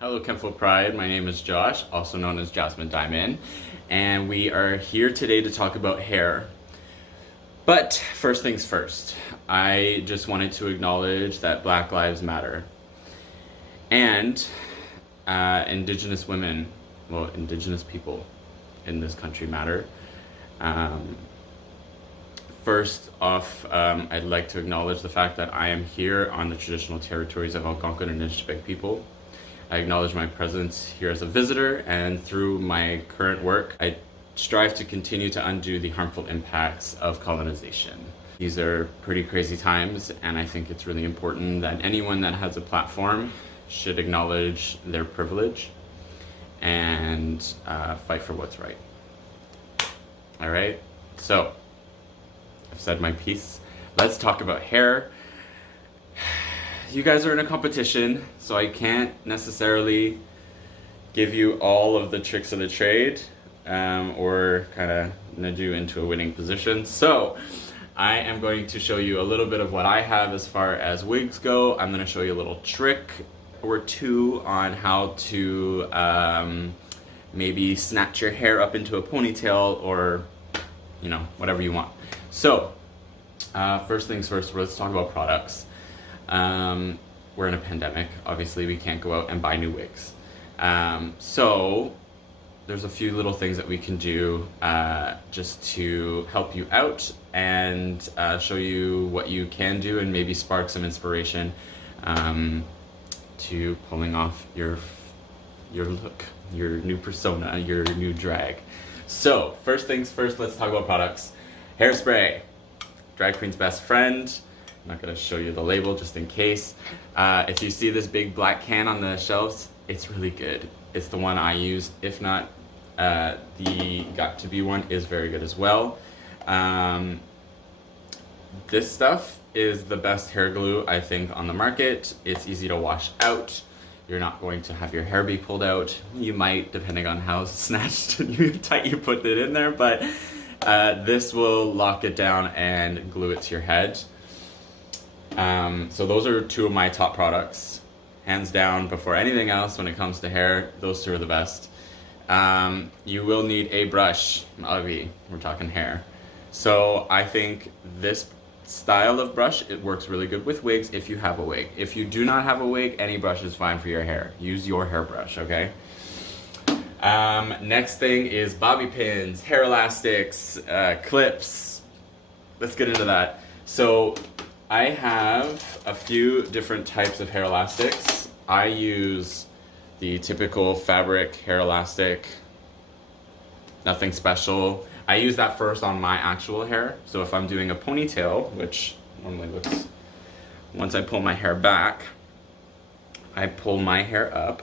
Hello Kemptville Pride, my name is Josh, also known as Jasmine Dymond, and we are here today to talk about hair. But first things first, I just wanted to acknowledge that Black Lives Matter. And Indigenous women, Indigenous people in this country matter. First off, I'd like to acknowledge the fact that I am here on the traditional territories of Algonquin and Nishnawbe people. I acknowledge my presence here as a visitor, and through my current work, I strive to continue to undo the harmful impacts of colonization. These are pretty crazy times, and I think it's really important that anyone that has a platform should acknowledge their privilege and fight for what's right. All right, so I've said my piece. Let's talk about hair. You guys are in a competition, so I can't necessarily give you all of the tricks of the trade or kind of nudge you into a winning position. So I am going to show you a little bit of what I have as far as wigs go. I'm going to show you a little trick or two on how to maybe snatch your hair up into a ponytail, or whatever you want. So first things first, let's talk about products. We're in a pandemic. Obviously, we can't go out and buy new wigs. So there's a few little things that we can do just to help you out and show you what you can do and maybe spark some inspiration to pulling off your look, your new persona, your new drag. So first things first, let's talk about products. Hairspray, drag queen's best friend. I'm not going to show you the label just in case. If you see this big black can on the shelves, it's really good. It's the one I use. If not, the Got To Be one is very good as well. This stuff is the best hair glue, I think, on the market. It's easy to wash out. You're not going to have your hair be pulled out. You might, depending on how snatched and tight you put it in there, but this will lock it down and glue it to your head. So those are two of my top products, hands down. Before anything else, when it comes to hair, those two are the best. You will need a brush. We're talking hair. So I think this style of brush, it works really good with wigs if you have a wig. If you do not have a wig, any brush is fine for your hair. Use your hairbrush, okay? Next thing is bobby pins, hair elastics, clips. Let's get into that. So I have a few different types of hair elastics. I use the typical fabric hair elastic, nothing special. I use that first on my actual hair. So if I'm doing a ponytail, which normally looks, once I pull my hair back, I pull my hair up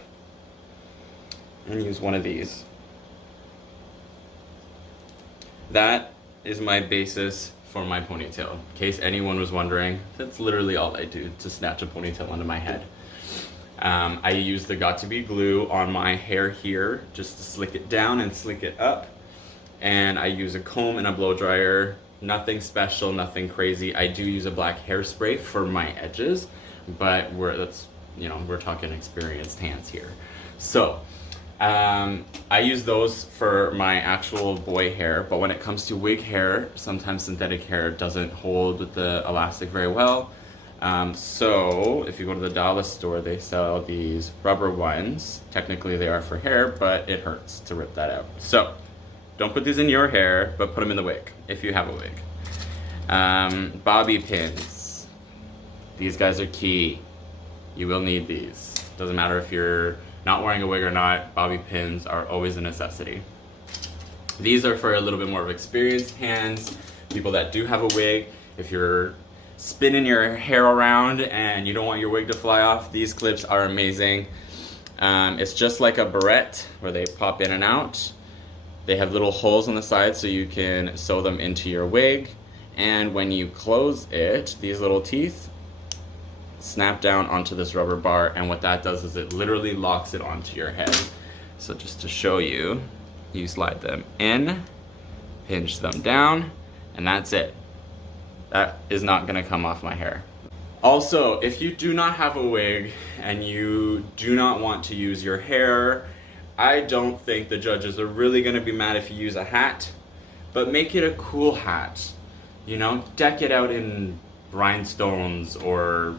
and use one of these. That is my basis for my ponytail. In case anyone was wondering, that's literally all I do to snatch a ponytail onto my head. I use the Got To Be glue on my hair here just to slick it down and slick it up. And I use a comb and a blow dryer. Nothing special, nothing crazy. I do use a black hairspray for my edges, but we're talking experienced hands here. So I use those for my actual boy hair, but when it comes to wig hair, sometimes synthetic hair doesn't hold the elastic very well. So if you go to the dollar store, they sell these rubber ones. Technically they are for hair, but it hurts to rip that out. So don't put these in your hair, but put them in the wig if you have a wig. Bobby pins. These guys are key. You will need these. Doesn't matter if you're not wearing a wig or not, bobby pins are always a necessity. These are for a little bit more of experienced hands, people that do have a wig. If you're spinning your hair around and you don't want your wig to fly off, these clips are amazing. It's just like a barrette where they pop in and out. They have little holes on the side so you can sew them into your wig. And when you close it, these little teeth snap down onto this rubber bar, and what that does is it literally locks it onto your head. So just to show you, you slide them in, pinch them down, and that's it. That is not gonna come off my hair. Also, if you do not have a wig and you do not want to use your hair, I don't think the judges are really going to be mad if you use a hat, but make it a cool hat. You know, deck it out in rhinestones or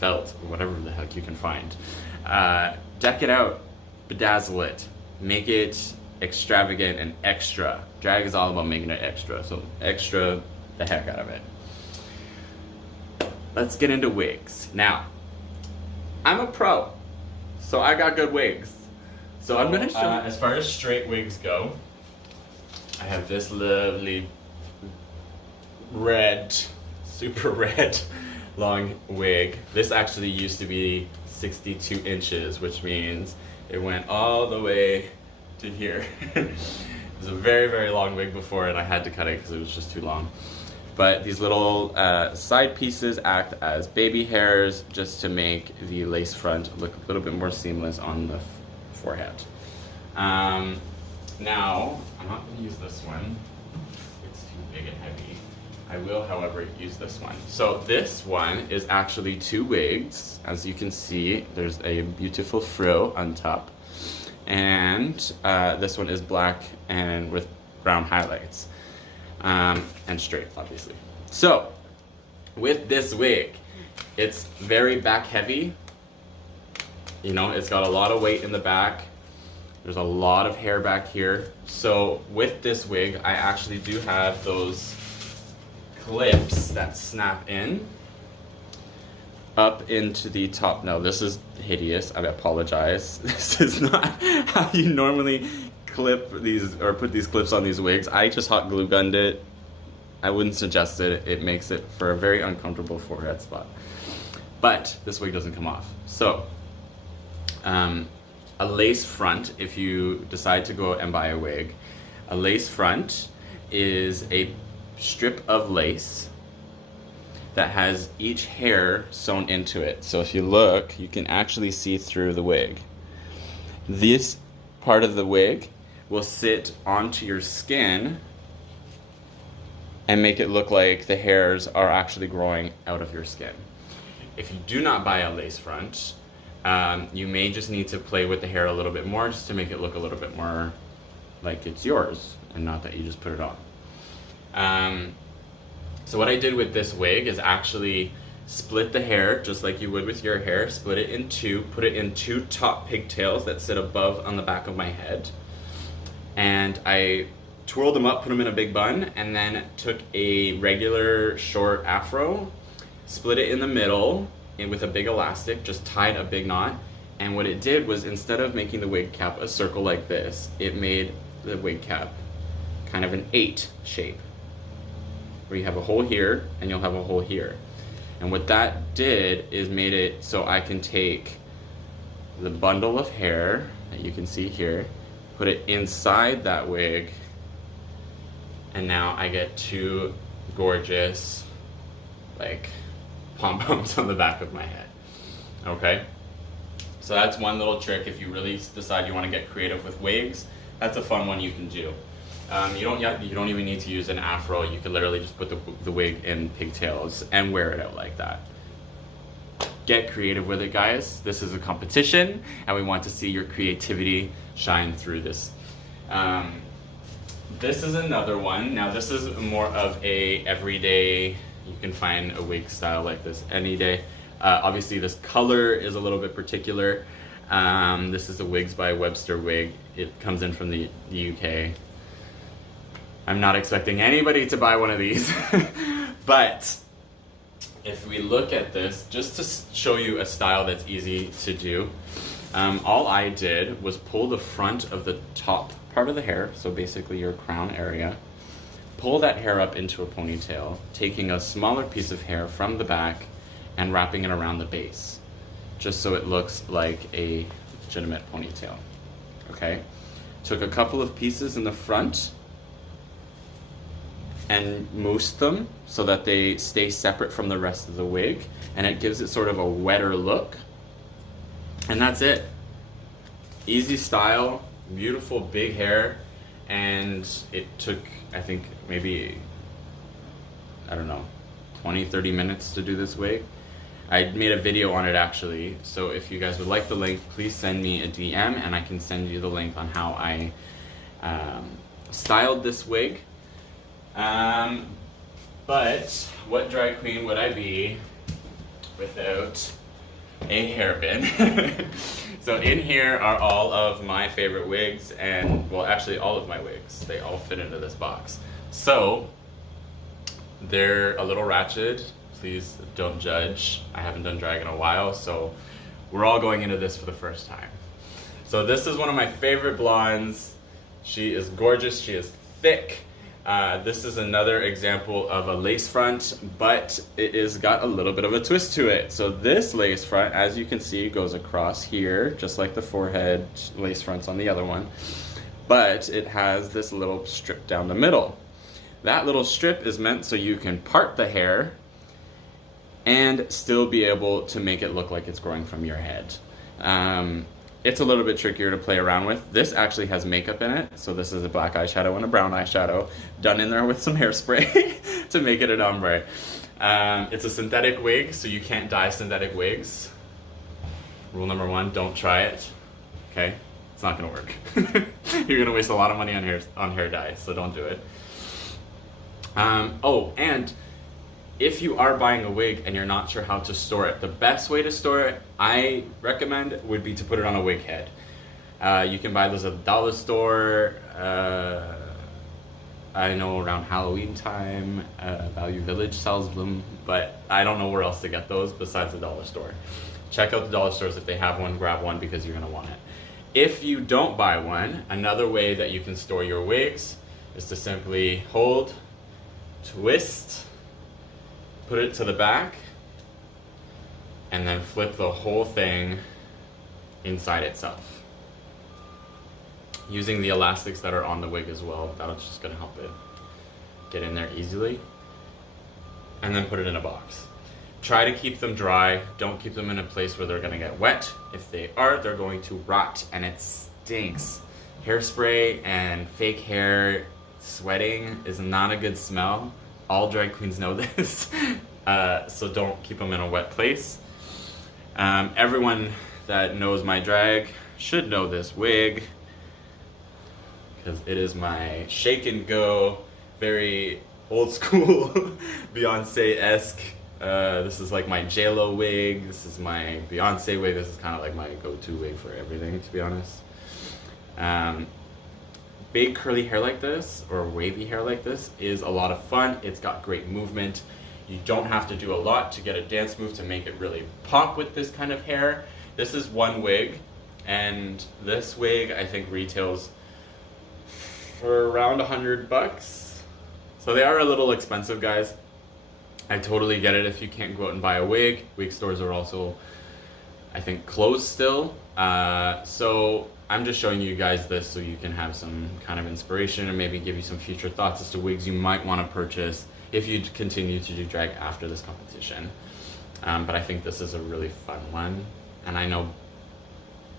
felt, or whatever the heck you can find. Deck it out, bedazzle it, make it extravagant and extra. Drag is all about making it extra, so extra the heck out of it. Let's get into wigs. Now, I'm a pro, so I got good wigs. So I'm gonna show you. As far as straight wigs go, I have this lovely red, super red, long wig. This actually used to be 62 inches, which means it went all the way to here. It was a very, very long wig before, and I had to cut it because it was just too long. But these little side pieces act as baby hairs just to make the lace front look a little bit more seamless on the forehead. Now, I'm not going to use this one. It's too big and heavy. I will, however, use this one. So this one is actually two wigs. As you can see, there's a beautiful frill on top. And this one is black and with brown highlights. And straight, obviously. So, with this wig, it's very back heavy. You know, it's got a lot of weight in the back. There's a lot of hair back here. So, with this wig, I actually do have those clips that snap in up into the top. Now, this is hideous. I apologize. This is not how you normally clip these or put these clips on these wigs. I just hot glue gunned it. I wouldn't suggest it. It makes it for a very uncomfortable forehead spot. But this wig doesn't come off. So, a lace front, if you decide to go and buy a wig, a lace front is a strip of lace that has each hair sewn into it. So if you look, you can actually see through the wig. This part of the wig will sit onto your skin and make it look like the hairs are actually growing out of your skin. If you do not buy a lace front, you may just need to play with the hair a little bit more just to make it look a little bit more like it's yours and not that you just put it on. So what I did with this wig is actually split the hair just like you would with your hair, split it in two, put it in two top pigtails that sit above on the back of my head. And I twirled them up, put them in a big bun, and then took a regular short afro, split it in the middle and with a big elastic, just tied a big knot. And what it did was, instead of making the wig cap a circle like this, it made the wig cap kind of an 8 shape, where you have a hole here and you'll have a hole here. And what that did is made it so I can take the bundle of hair that you can see here, put it inside that wig, and now I get two gorgeous, like, pom-poms on the back of my head. Okay? So that's one little trick if you really decide you want to get creative with wigs. That's a fun one you can do. You don't even need to use an afro. You can literally just put the wig in pigtails and wear it out like that. Get creative with it, guys. This is a competition, and we want to see your creativity shine through this. This is another one. Now, this is more of a everyday, you can find a wig style like this any day. Obviously, this color is a little bit particular. This is a Wigs by Webster wig. It comes in from the UK. I'm not expecting anybody to buy one of these, but if we look at this, just to show you a style that's easy to do, all I did was pull the front of the top part of the hair, so basically your crown area, pull that hair up into a ponytail, taking a smaller piece of hair from the back and wrapping it around the base, just so it looks like a legitimate ponytail. Okay? Took a couple of pieces in the front and moussed them so that they stay separate from the rest of the wig, and it gives it sort of a wetter look. And that's it. Easy style, beautiful big hair, and it took, I think, maybe, I don't know, 20-30 minutes to do this wig. I made a video on it actually, so if you guys would like the link, please send me a DM and I can send you the link on how I styled this wig. But what drag queen would I be without a hairbin? So in here are all of my favorite wigs, and well, actually all of my wigs. They all fit into this box. So they're a little ratchet. Please don't judge. I haven't done drag in a while, so we're all going into this for the first time. So this is one of my favorite blondes. She is gorgeous, she is thick. This is another example of a lace front, but it is got a little bit of a twist to it. So this lace front, as you can see, goes across here, just like the forehead lace fronts on the other one. But it has this little strip down the middle. That little strip is meant so you can part the hair and still be able to make it look like it's growing from your head. It's a little bit trickier to play around with. This actually has makeup in it. So this is a black eyeshadow and a brown eyeshadow done in there with some hairspray to make it an ombre. It's a synthetic wig, so you can't dye synthetic wigs. Rule number 1, don't try it. Okay, it's not gonna work. You're gonna waste a lot of money on hair dye, so don't do it. Oh, and if you are buying a wig and you're not sure how to store it, the best way to store it, I recommend, would be to put it on a wig head. You can buy those at the dollar store. I know around Halloween time, Value Village sells them, but I don't know where else to get those besides the dollar store. Check out the dollar stores if they have one, grab one because you're gonna want it. If you don't buy one, another way that you can store your wigs is to simply hold, twist, put it to the back, and then flip the whole thing inside itself. Using the elastics that are on the wig as well, that's just gonna help it get in there easily. And then put it in a box. Try to keep them dry. Don't keep them in a place where they're gonna get wet. If they are, they're going to rot, and it stinks. Hairspray and fake hair sweating is not a good smell. All drag queens know this, so don't keep them in a wet place. Everyone that knows my drag should know this wig, because it is my shake and go, very old school, Beyonce-esque. This is like my J-Lo wig, this is my Beyonce wig, this is kind of like my go-to wig for everything, to be honest. Big curly hair like this, or wavy hair like this, is a lot of fun. It's got great movement. You don't have to do a lot to get a dance move to make it really pop with this kind of hair. This is one wig, and this wig I think retails for around $100. So they are a little expensive, guys. I totally get it if you can't go out and buy a wig. Wig stores are also, I think, closed still. So I'm just showing you guys this so you can have some kind of inspiration and maybe give you some future thoughts as to wigs you might want to purchase if you continue to do drag after this competition. But I think this is a really fun one. And I know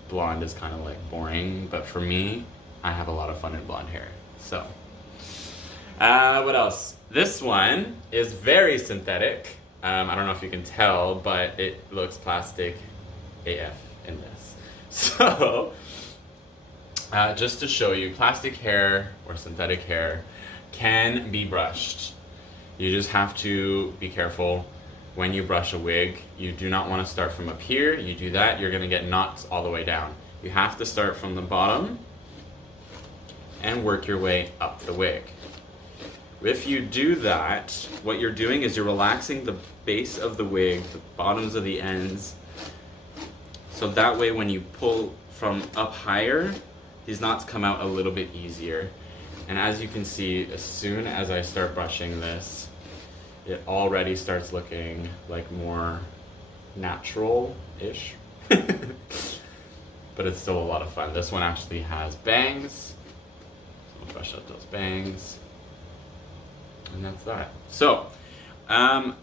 blonde is kind of like boring, but for me, I have a lot of fun in blonde hair. So, what else? This one is very synthetic. I don't know if you can tell, but it looks plastic AF in this. So, just to show you, plastic hair or synthetic hair can be brushed. You just have to be careful when you brush a wig. You do not want to start from up here. You do that, you're going to get knots all the way down. You have to start from the bottom and work your way up the wig. If you do that, what you're doing is you're relaxing the base of the wig, the bottoms of the ends, so that way when you pull from up higher, these knots come out a little bit easier. And as you can see, as soon as I start brushing this, it already starts looking like more natural-ish. But it's still a lot of fun. This one actually has bangs. I'll brush out those bangs. And that's that. So, I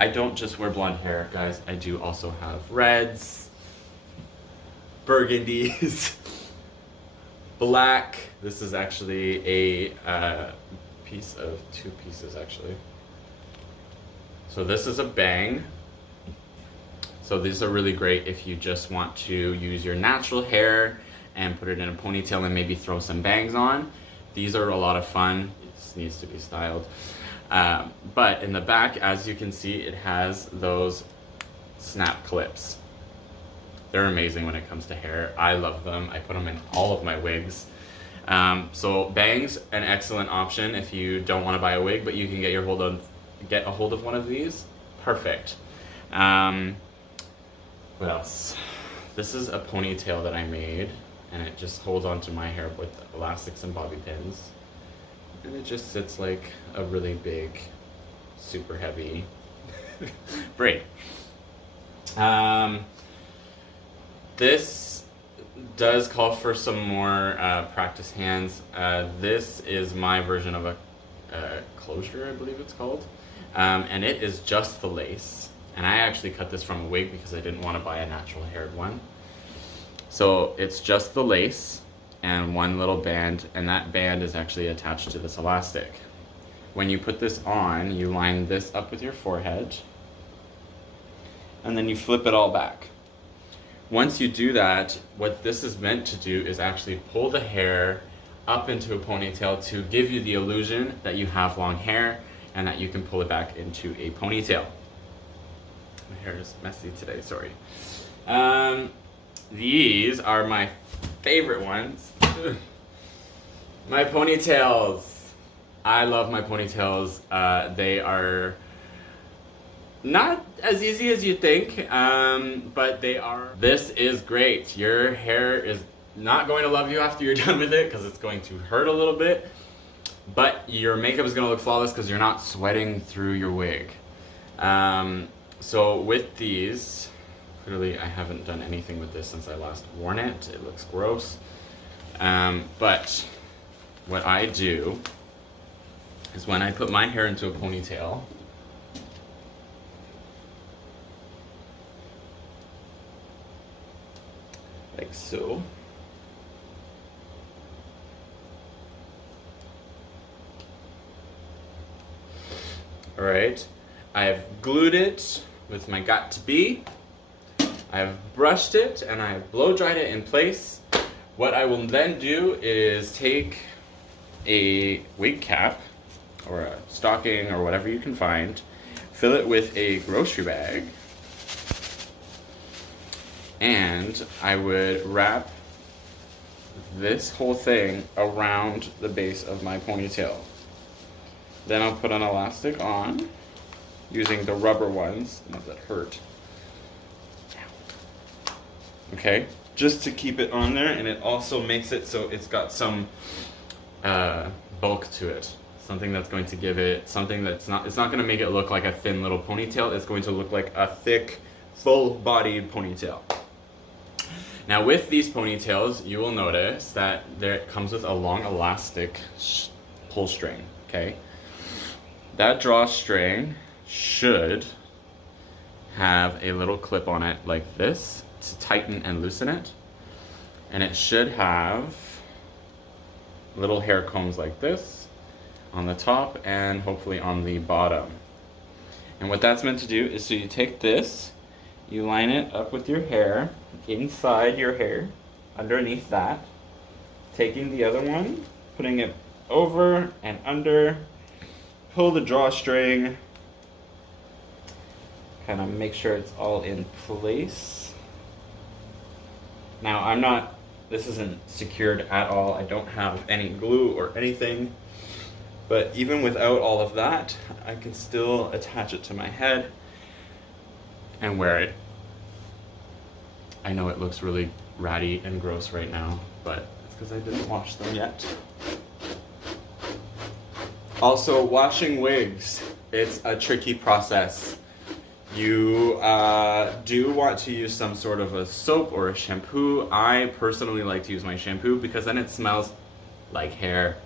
don't just wear blonde hair, guys. I do also have reds, burgundies, black. This is actually a piece of 2 pieces, actually. So this is a bang. So these are really great if you just want to use your natural hair and put it in a ponytail and maybe throw some bangs on. These are a lot of fun. This needs to be styled. But in the back, as you can see, it has those snap clips. They're amazing when it comes to hair. I love them. I put them in all of my wigs. So bangs, an excellent option if you don't want to buy a wig, but you can get a hold of one of these. Perfect. What else? This is a ponytail that I made, and it just holds onto my hair with elastics and bobby pins. And it just sits like a really big, super heavy braid. This does call for some more practice hands. This is my version of a closure, I believe it's called. And it is just the lace. And I actually cut this from a wig because I didn't want to buy a natural haired one. So it's just the lace and one little band, and that band is actually attached to this elastic. When you put this on, you line this up with your forehead, and then you flip it all back. Once you do that, what this is meant to do is actually pull the hair up into a ponytail to give you the illusion that you have long hair and that you can pull it back into a ponytail. My hair is messy today, sorry. These are my favorite ones. My ponytails. I love my ponytails. They are not as easy as you think, but they are. This is great. Your hair is not going to love you after you're done with it because it's going to hurt a little bit, but your makeup is going to look flawless because you're not sweating through your wig. So with these, clearly I haven't done anything with this since I last worn it. It looks gross. But what I do is when I put my hair into a ponytail, like so. All right, I have glued it with my Got2b. I have brushed it and I have blow dried it in place. What I will then do is take a wig cap or a stocking or whatever you can find, fill it with a grocery bag, and I would wrap this whole thing around the base of my ponytail. Then I'll put an elastic on using the rubber ones, the ones that hurt. Okay, just to keep it on there, and it also makes it so it's got some bulk to it. Something that's going to give it something that's not, it's not going to make it look like a thin little ponytail. It's going to look like a thick, full-bodied ponytail. Now with these ponytails, you will notice that it comes with a long elastic pull string, okay? That drawstring should have a little clip on it like this to tighten and loosen it. And it should have little hair combs like this on the top and hopefully on the bottom. And what that's meant to do is, so you take this, you line it up with your hair, inside your hair, underneath that, taking the other one, putting it over and under, pull the drawstring, kind of make sure it's all in place. Now this isn't secured at all. I don't have any glue or anything, but even without all of that, I can still attach it to my head and wear it. I know it looks really ratty and gross right now, but it's because I didn't wash them yet. Also, washing wigs, it's a tricky process. You do want to use some sort of a soap or a shampoo. I personally like to use my shampoo because then it smells like hair.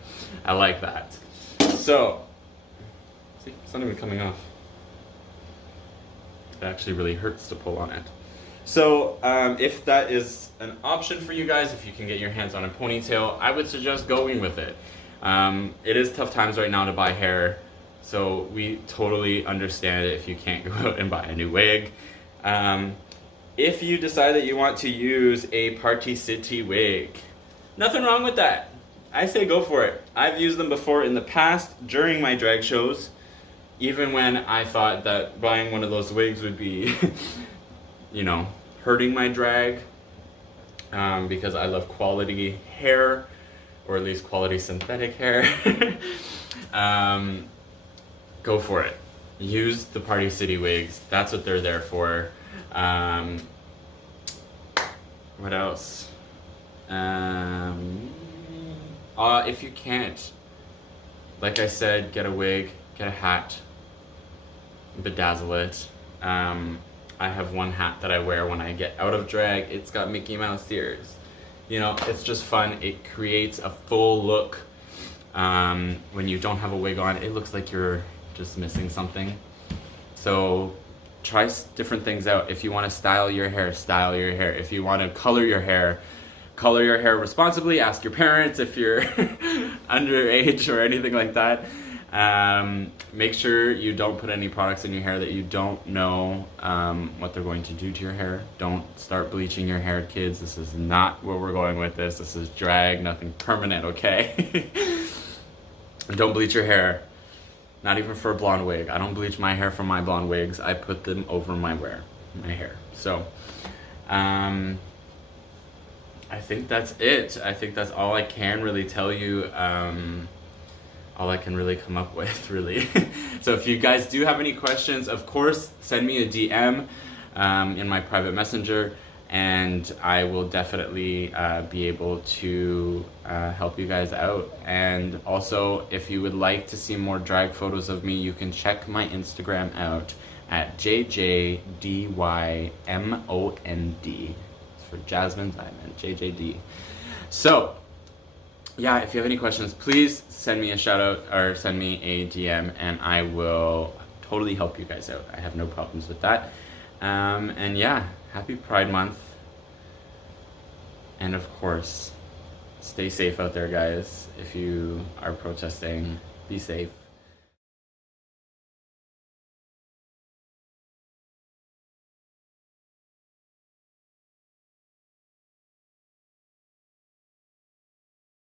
I like that. So, see, it's not even coming off. It actually really hurts to pull on it. So, if that is an option for you guys, if you can get your hands on a ponytail, I would suggest going with it. It is tough times right now to buy hair. So we totally understand it if you can't go out and buy a new wig. If you decide that you want to use a Party City wig, nothing wrong with that. I say go for it. I've used them before in the past during my drag shows, even when I thought that buying one of those wigs would be, you know, hurting my drag, because I love quality hair, or at least quality synthetic hair. Go for it. Use the Party City wigs. That's what they're there for. What else? If you can't, like I said, get a wig, get a hat, bedazzle it. I have one hat that I wear when I get out of drag. It's got Mickey Mouse ears. You know, it's just fun. It creates a full look. When you don't have a wig on, it looks like you're just missing something. So try different things out. If you want to style your hair, style your hair. If you want to color your hair responsibly. Ask your parents if you're underage or anything like that. Make sure you don't put any products in your hair that you don't know what they're going to do to your hair. Don't start bleaching your hair, kids. This is not where we're going with this. This is drag, nothing permanent, okay? And don't bleach your hair. Not even for a blonde wig. I don't bleach my hair for my blonde wigs. I put them over my hair. So, I think that's it. I think that's all I can really tell you. All I can really come up with, really. So if you guys do have any questions, of course, send me a DM in my private messenger, and I will definitely be able to help you guys out. And also, if you would like to see more drag photos of me, you can check my Instagram out at JJDYMOND. It's for Jasmine Dymond, JJD. So, yeah, if you have any questions, please send me a shout out or send me a DM, and I will totally help you guys out. I have no problems with that. And yeah, happy Pride Month. And of course, stay safe out there, guys. If you are protesting, be safe.